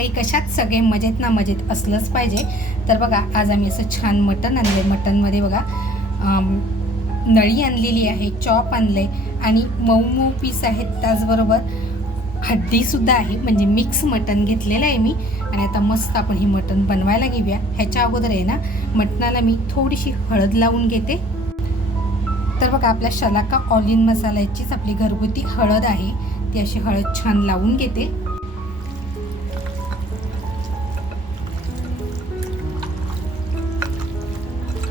काही कशात सगळे मजेत ना मजेत असलंच पाहिजे. तर बघा आज आम्ही असं छान मटण आणलं आहे मटणमध्ये बघा नळी आणलेली आहे चॉप आणलं आहे आणि मऊ मऊ पीस आहेत. त्याचबरोबर हड्डीसुद्धा आहे. म्हणजे मिक्स मटण घेतलेलं आहे मी. आणि आता मस्त आपण हे मटण बनवायला घेऊया. ह्याच्या अगोदर आहे ना मटणाला मी थोडीशी हळद लावून घेते. तर बघा आपल्या शलाका ऑलिन मसाल्याचीच आपली घरगुती हळद आहे. ती अशी हळद छान लावून घेते.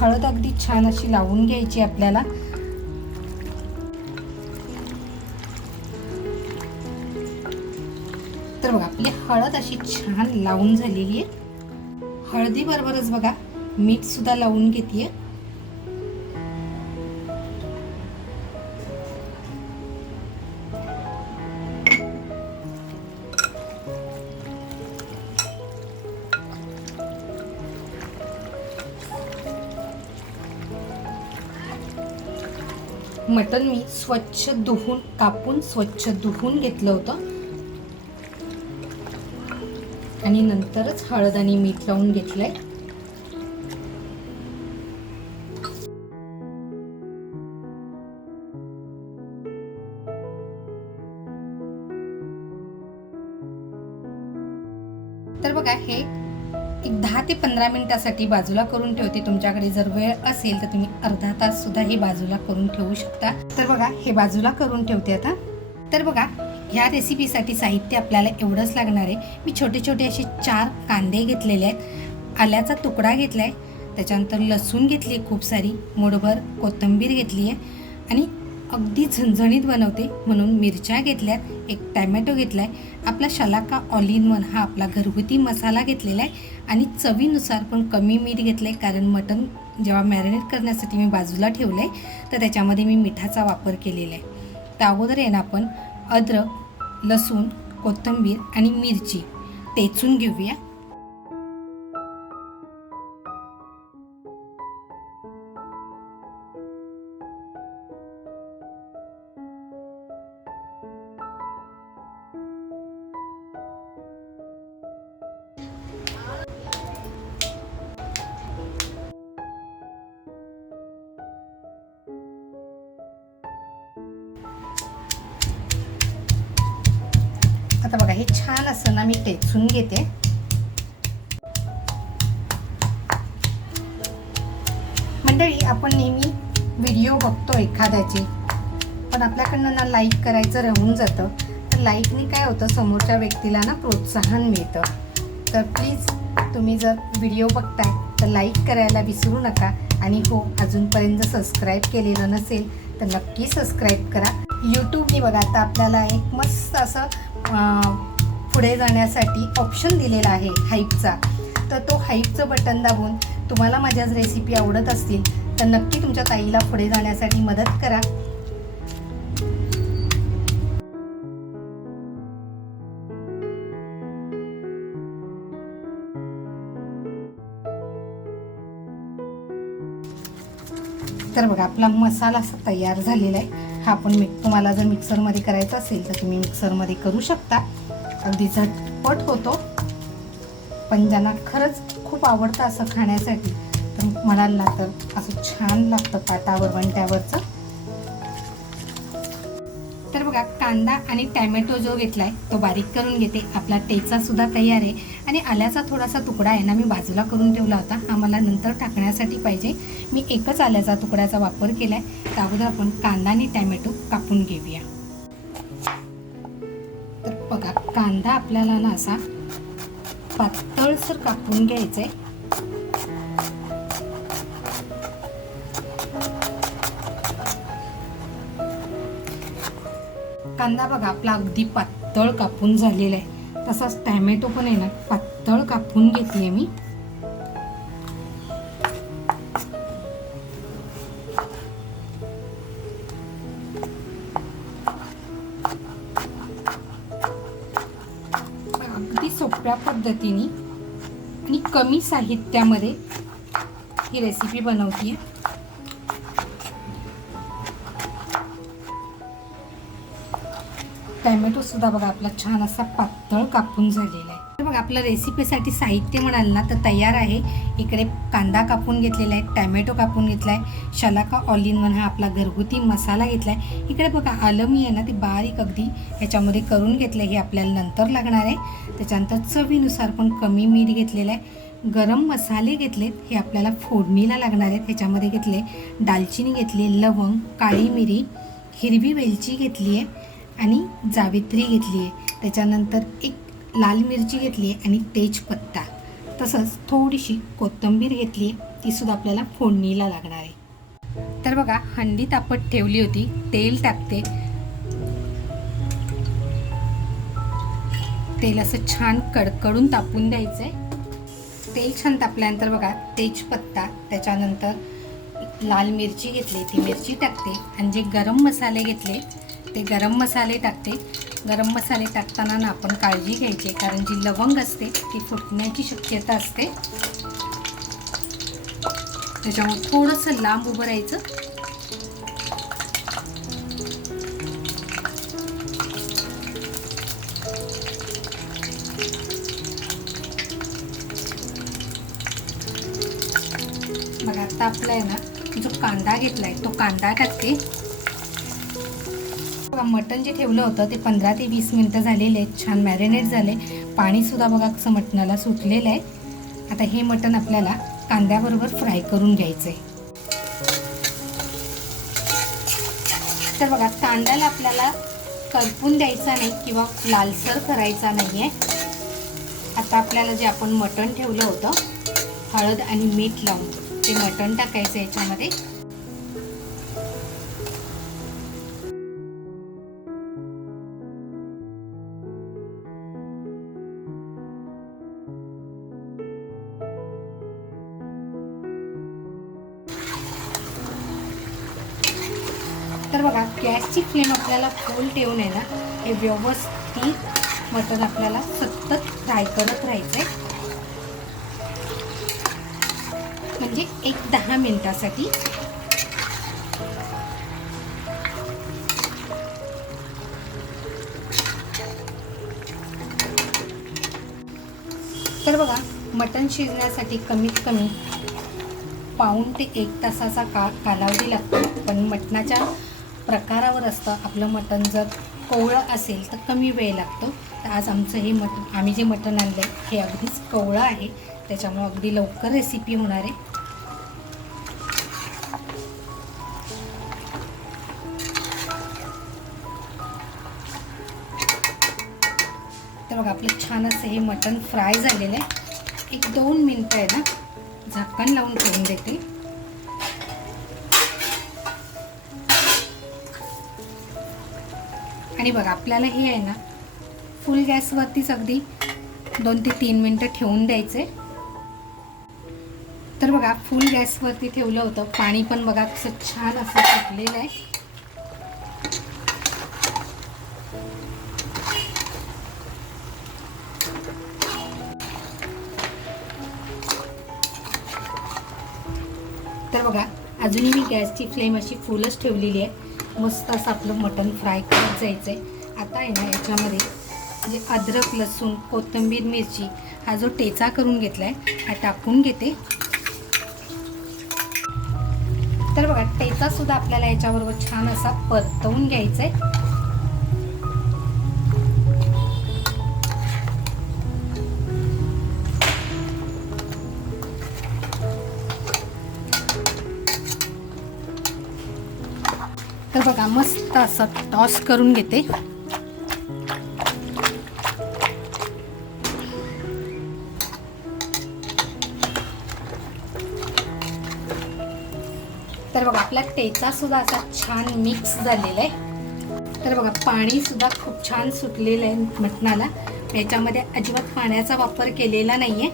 हळद अगदी छान अशी लावून घ्यायची आपल्याला. तर बघा आपली हळद अशी छान लावून झालेली आहे. हळदी बरोबरच बघा मीठ सुद्धा लावून घेते मटण मी स्वच्छ धुवून कापून स्वच्छ धुवून घेतलं होतं. आणि नंतरच हळद आणि मीठ लावून घेतलंय. तर बघा हे एक दहा ते पंधरा मिनिटासाठी बाजूला करून ठेवते. तुमच्याकडे जर वेळ असेल तर तुम्ही अर्धा तास सुद्धा हे बाजूला करून ठेवू शकता. तर बघा हे बाजूला करून ठेवते आता. तर बघा ह्या रेसिपीसाठी साहित्य आपल्याला एवढंच लागणार आहे. मी छोटे छोटे असे चार कांदे घेतलेले आहेत. आल्याचा तुकडा घेतला आहे त्याच्यानंतर लसूण घेतली आहे खूप सारी. मुठभर कोथिंबीर घेतली आहे. आणि अगदी झणझणीत बनवते. म्हणून मिरच्या घेतल्यात एक टॅमॅटो घेतला आहे आपला शलाका ऑल इन वन हा आपला घरगुती मसाला घेतलेला आहे आणि चवीनुसार पण कमी मीठ घेतलं आहे कारण मटण जेव्हा मॅरिनेट करण्यासाठी मी बाजूला ठेवलं आहे तर त्याच्यामध्ये मी मिठाचा वापर केलेला आहे. त्या अगोदर आहे ना आपण अद्रक लसूण कोथिंबीर आणि मिरची. टेचून घेऊया. आता बघा हे छान असं ना मी टेचून घेते. मंडळी आपण नेहमी व्हिडिओ बघतो एखाद्याचे. पण आपल्याकडनं ना लाईक करायचं राहून जातं. तर लाईकने काय होतं समोरच्या व्यक्तीला ना प्रोत्साहन मिळतं. तर प्लीज तुम्ही जर व्हिडिओ बघताय तर लाईक करायला विसरू नका. आणि हो अजूनपर्यंत सबस्क्राईब केलेलं नसेल तर नक्की सबस्क्राईब करा. यूट्यूबने बघा आता आपल्याला एक मस्त असं पुढे जाण्यासाठी ऑप्शन दिलेला आहे हाईपचा तर तो हाईपचं बटन दाबून तुम्हाला माझ्याच रेसिपी आवडत असतील तर नक्की तुमच्या ताईला पुढे जाण्यासाठी मदत करा. तर बघा आपला मसाला असा तयार झालेला आहे. हा आपण मिक तुम्हाला जर मिक्सरमध्ये करायचा असेल तर तुम्ही मिक्सरमध्ये करू शकता. अगदी झटपट होतो. पण ज्यांना खरंच खूप आवडतं असं खाण्यासाठी तर म्हणाल ना तर असं छान लागतं पाटावर वंट्यावरचं तर बघा कांदा आणि टॅमॅटो जो घेतला आहे तो बारीक करून घेते. आपला टेचा सुद्धा तयार आहे. आणि आल्याचा थोडासा तुकडा आहे ना मी बाजूला करून ठेवला होता. हा मला नंतर टाकण्यासाठी पाहिजे. मी एकच आल्याचा तुकड्याचा वापर केला आहे त्या अगोदर आपण कांदा आणि टॅमॅटो कापून घेऊया. तर बघा कांदा आपल्याला ना असा पातळसर कापून घ्यायचा आहे कांदा बघा आपला अगदी पातळ कापून झालेला आहे. तसाच टॅमॅटो पण आहे ना पातळ कापून घेतली मी. अगदी सोप्या पद्धतीने आणि कमी साहित्यामध्ये ही रेसिपी बनवते आहे सुद्धा बघा आपला छान असा पातळ कापून झालेला आहे. तर बघा आपल्या आपलं रेसिपीसाठी साहित्य म्हणाल ना तर तयार आहे. इकडे कांदा कापून घेतलेला आहे टॅमॅटो कापून घेतला आहे शलाका ऑल इन वन हा आपला घरगुती मसाला घेतला आहे. इकडे बघा आलं मी आहे ना ते बारीक अगदी ह्याच्यामध्ये करून घेतलं हे आपल्याला नंतर लागणार आहे. त्याच्यानंतर चवीनुसार पण कमी मीठ घेतलेलं आहे. गरम मसाले घेतलेत हे आपल्याला फोडणीला लागणार आहेत. ह्याच्यामध्ये घेतले दालचिनी घेतली लवंग काळी मिरी हिरवी वेलची घेतली आहे. आणि जावित्री घेतली आहे. त्याच्यानंतर एक लाल मिरची घेतली आहे आणि तेजपत्ता. तसंच थोडीशी कोथिंबीर घेतली आहे. तीसुद्धा आपल्याला फोडणीला लागणार आहे. तर बघा हंडी तापत ठेवली होती. तेल टाकते. तेल असं छान कडकडून तापून द्यायचं आहे तेल छान तापल्यानंतर बघा तेजपत्ता त्याच्यानंतर लाल मिरची घेतली. ती मिरची टाकते. आणि जे गरम मसाले घेतले ते गरम मसाले टाकते. गरम मसाले टाकताना ना आपण काळजी घ्यायची कारण जी लवंग असते ती फुटण्याची शक्यता असते. त्याच्यामुळे थोडंसं लांब उभं राहायचं. बघा आता आपला आहे ना जो कांदा घेतलाय तो कांदा टाकते. मटण जे ठेवलं होतं ते पंधरा ते वीस मिनटं झालेले आहेत. छान मॅरिनेट झाले. पाणीसुद्धा बघा कसं मटणाला सुटलेलं आहे. आता हे मटण आपल्याला कांद्याबरोबर फ्राय करून घ्यायचं आहे तर बघा कांद्याला आपल्याला करपून द्यायचा नाही किंवा लालसर करायचा नाही आहे आता आपल्याला जे आपण मटण ठेवलं होतं हळद आणि मीठ लावून ते मटण टाकायचं याच्यामध्ये. तर बघा गॅसची फ्लेम आपल्याला फुल ठेवून आहे ना हे व्यवस्थित मटण आपल्याला सतत फ्राय करत राहायचं आहे म्हणजे एक दहा मिनिटासाठी. तर बघा मटण शिजण्यासाठी कमीत कमी पाऊण ते एक तासाचा का कालावधी लागतो. पण मटणाच्या प्रकारावर असतं. आपलं मटण जर कोवळं असेल तर कमी वेळ लागतो. तर आज आमचं हे मटण आम्ही जे मटण आणलं आहे हे अगदीच कोवळं आहे. त्याच्यामुळं अगदी लवकर रेसिपी होणार आहे. तर बघा आपलं छान असं हे मटण फ्राय झालेलं आहे. एक दोन मिनटं आहे ना झाकण लावून ठेवून देते. आणि बघा आपल्याला हे आहे ना फुल गॅसवरतीच अगदी दोन ते तीन मिनटं ठेवून द्यायचे. तर बघा फुल गॅसवरती ठेवलं होतं. पाणी पण बघा कसं छान असं सुटलेलं आहे. तर बघा अजूनही मी गॅसची फ्लेम अशी फुलच ठेवलेली आहे. मस्त असं आपलं मटण फ्राय करत जायचं आहे आता आहे ना याच्यामध्ये म्हणजे अद्रक लसूण कोथिंबीर मिरची हा जो टेचा करून घेतला आहे हा टाकून घेते. तर बघा टेचासुद्धा आपल्याला याच्याबरोबर छान असा परतवून घ्यायचा आहे तर बघा मस्त असं टॉस करून घेते. तर बघा आपला टेचा सुद्धा असा छान मिक्स झालेला आहे. तर बघा पाणी सुद्धा खूप छान सुटलेलं आहे मटणाला. याच्यामध्ये अजिबात पाण्याचा वापर केलेला नाहीये.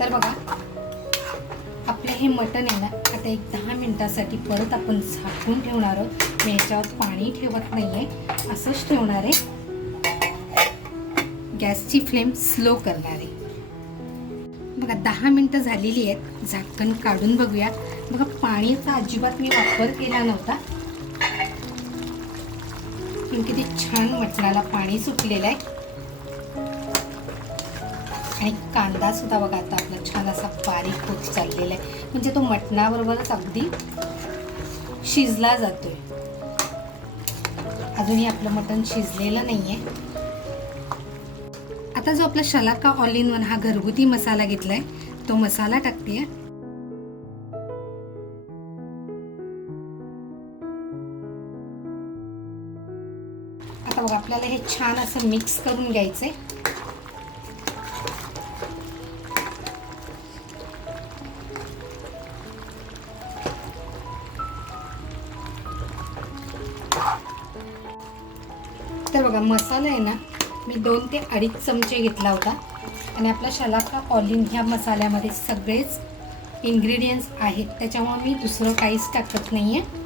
तर बघा आपलं हे मटण आहे ना आता एक दहा मिनटासाठी परत आपण झाकून ठेवणार आहोत. मी याच्यावर पाणी ठेवत नाही आहे असंच ठेवणार आहे. गॅसची फ्लेम स्लो करणार आहे. बघा दहा मिनटं झालेली आहेत. झाकण काढून बघूया. बघा पाणीचा अजिबात मी वापर केला नव्हता. किती छान मटणाला पाणी सुटलेलं आहे. आणि कांदासुद्धा बघा आता आपला छान असा बारीक होत चाललेला आहे. म्हणजे तो मटणाबरोबरच अगदी शिजला जातोय. अजूनही आपलं मटण शिजलेलं नाही आहे आता जो आपला शलाका ऑल इन वन हा घरगुती मसाला घेतलाय तो मसाला टाकते आता बघा आपल्याला हे छान असं मिक्स करून घ्यायचंय. मसाला आहे ना मी दोन ते अडीच चमचे घेतला होता. आणि आपला शलाका ऑलिन ह्या मसाल्यामध्ये सगळेच इन्ग्रेडियंट्स आहेत. त्याच्यामुळे मी दुसरं काहीच टाकत नाही आहे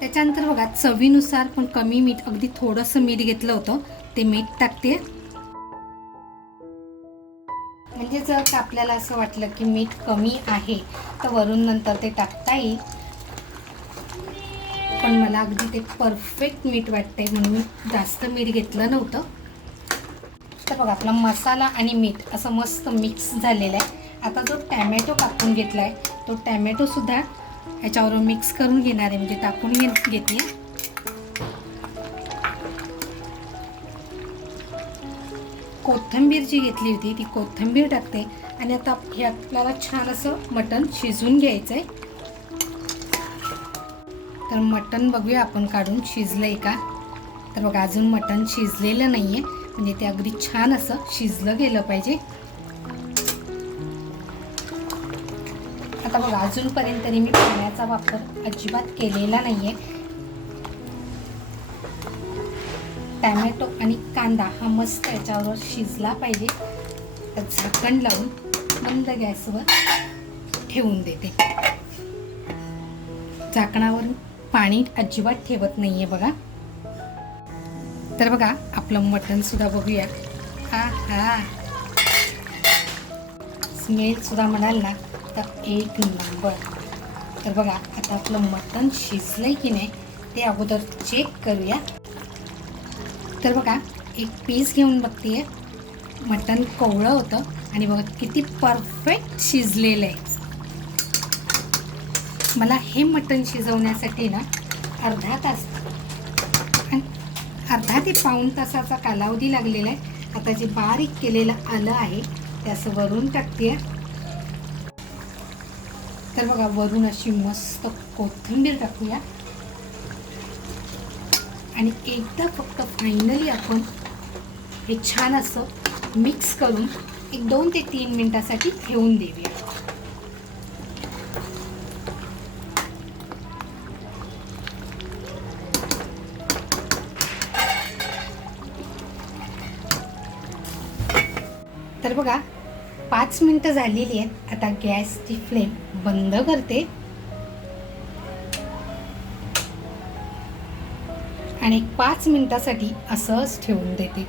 त्याच्यानंतर बघा चवीनुसार पण कमी मीठ अगदी थोडंसं मीठ घेतलं होतं. ते मीठ टाकते. म्हणजे जर का आपल्याला असं वाटलं की मीठ कमी आहे तर वरून नंतर ते टाकता येईल. पण मला अगदी ते परफेक्ट मीठ वाटते म्हणून मी जास्त मीठ घेतलं नव्हतं. तर बघा आपला मसाला आणि मीठ असं मस्त मिक्स झालेलं आहे. आता जो टॅमॅटो कापून घेतला आहे तो टॅमॅटोसुद्धा ह्याच्यावर मिक्स करून घेणार आहे. म्हणजे टाकून घे घेते कोथिंबीर जी घेतली होती ती कोथिंबीर टाकते. आणि आता हे आपल्याला छान असं मटण शिजून घ्यायचं आहे तर मटण बघूया आपण काढून शिजलं आहे का? तर बघा अजून मटण शिजलेलं नाही आहे म्हणजे ते अगदी छान असं शिजलं गेलं पाहिजे. आता बघा अजूनपर्यंत तरी मी पाण्याचा वापर अजिबात केलेला नाही आहे टॅमॅटो आणि कांदा हा मस्त याच्यावर शिजला पाहिजे. झाकण लावून बंद गॅसवर ठेवून देते. झाकणावर पाणी अजिबात ठेवत नाही आहे बघा. तर बघा आपलं मटणसुद्धा बघूया. हा हा स्मेलसुद्धा म्हणाल ना तर एक नंबर. तर बघा आता आपलं मटण शिजलंय की नाही ते अगोदर चेक करूया. तर बघा एक पीस घेऊन बघते आहे मटण कोवळं होतं आणि बघा किती परफेक्ट शिजलेलं आहे. मला हे मटण शिजवण्यासाठी ना अर्धा तास आणि अर्धा ते पाऊण तासाचा कालावधी लागलेला आहे. आता जे बारीक केलेलं आलं आहे ते असं वरून टाकते तर बघा वरून अशी मस्त कोथिंबीर टाकूया. आणि एकदा फक्त फायनली आपण हे छान असं मिक्स करून एक दोन ते तीन मिनटासाठी ठेवून देऊया. तर बघा पाच मिनटं झालेली आहेत. आता गॅसची फ्लेम बंद करते. आणि एक पाच मिनिटासाठी असंच ठेवून देते.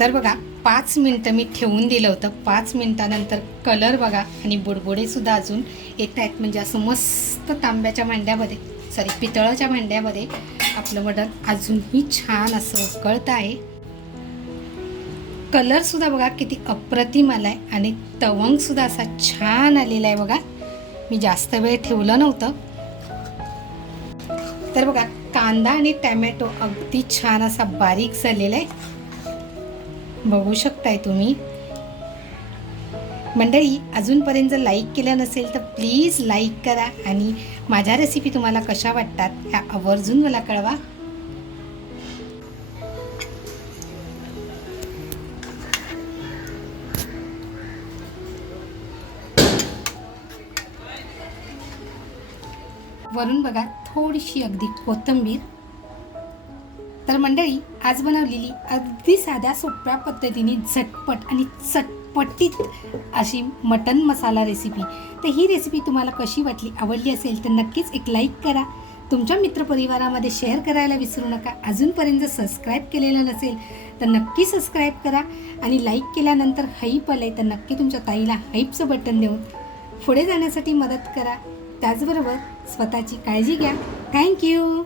तर बघा पाच मिनटं मी ठेवून दिलं होतं. पाच मिनटानंतर कलर बघा आणि बुडबुडेसुद्धा अजून येत आहेत. म्हणजे असं मस्त तांब्याच्या भांड्यामध्ये सॉरी पितळाच्या भांड्यामध्ये आपलं मटण अजूनही छान असं उकळतं आहे. कलरसुद्धा बघा किती अप्रतिम आला आहे आणि तवंगसुद्धा असा छान आलेला आहे बघा. मी जास्त वेळ ठेवलं नव्हतं. तर बघा कांदा आणि टॅमॅटो अगदी छान असा बारीक झालेला आहे. बघू शकताय तुम्ही. मंडळी अजूनपर्यंत जर लाईक केलं नसेल तर प्लीज लाईक करा आणि माझ्या रेसिपी तुम्हाला कशा वाटतात ह्या आवर्जून मला कळवा. वरून बघा थोडीशी अगदी कोथिंबीर. तर मंडळी आज बनवलेली अगदी साध्या सोप्या पद्धतीने झटपट आणि चटपटीत अशी मटन मसाला रेसिपी तर ही रेसिपी तुम्हाला कशी वाटली आवडली असेल तर नक्कीच एक लाईक करा. तुमच्या मित्रपरिवारामध्ये शेअर करायला विसरू नका. अजूनपर्यंत सबस्क्राईब केलेलं नसेल तर नक्की सबस्क्राईब करा. आणि लाईक केल्यानंतर हैप आले तर नक्की तुमच्या ताईला हैपचं बटन देऊन पुढे जाण्यासाठी मदत करा. त्याचबरोबर स्वतःची काळजी घ्या. थँक्यू